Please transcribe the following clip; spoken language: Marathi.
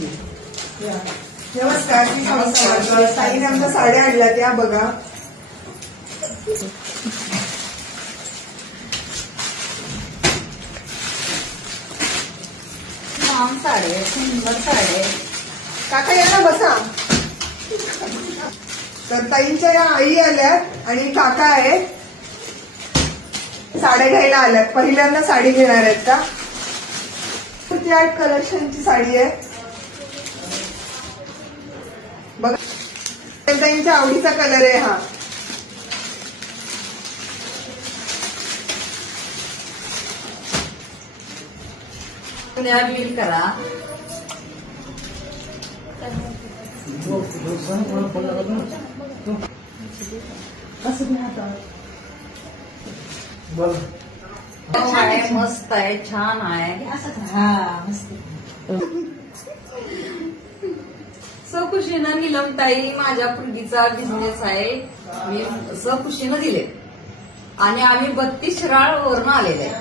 नमस्कार, मी ताईने आमच्या साड्या आणल्या त्या बघा. छान साडे, सुंदर साडे. काका या ना बसा. तर ताईंच्या या आई आल्यात आणि काका आहे साड्या घ्यायला आल्यात. पहिल्यांदा साडी घेणार आहेत का? कुठली आर्ट कलेक्शनची साडी आहे बघा. ताईंच्या आवडीचा कलर आहे हा. बिल करा. आहे, मस्त आहे, छान आहे. सखुशीनं नीलमताई माझ्या पूर्वीचा बिझनेस आहे. मी सखुशीनं दिले आणि आम्ही 32 शिराळ वरून आलेले आहे.